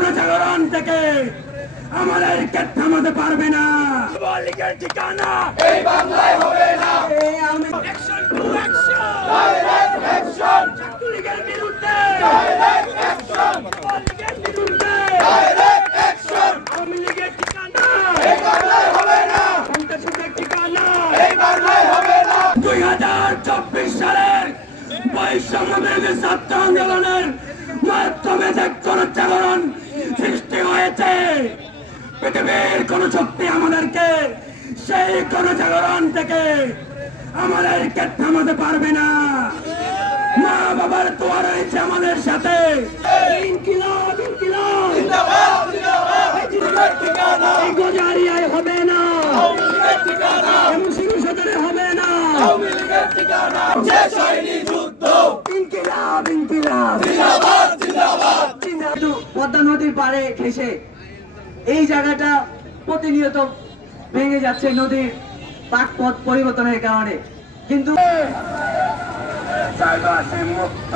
গণজাগরণ থেকে আমাদেরকে থামাতে পারবে না। লীগের ঠিকানা এই বাংলায় হবে না। Action to action, direct action. ছাত্রলীগের বিরুদ্ধে ডাইরেক্ট অ্যাকশন, লীগের বিরুদ্ধে ডাইরেক্ট অ্যাকশন। আওয়ামী লীগের ঠিকানা এই বাংলায় হবে না। সন্ত্রাসীদের ঠিকানা এই বাংলায় হবে না। 2024 সালের বৈষম্য বিরোধী ছাত্র আন্দোলনের মাধ্যমে যে গণজাগরণ সৃষ্টি হয়েছে, পৃথিবীর কোন শক্তি আমাদেরকে সেই গণজাগরণ থেকে আমাদেরকে থামাতে পারবে না। মা বাবার দোয়া রয়েছে আমাদের সাথে। ইনকিলাব ইনকিলাব জিন্দাবাদ জিন্দাবাদ। এই গজারিয়ায় হবে না, মুসলিম সদরে হবে না। ইনকিলাব ইনকিলাব জিন্দাবাদ জিন্দাবাদ। পদ্মা নদীর পাড়ে ঘেঁষে এই জায়গাটা প্রতিনিয়ত ভেঙে যাচ্ছে নদীর পাকপথ পরিবর্তনের কারণে, কিন্তু মুক্ত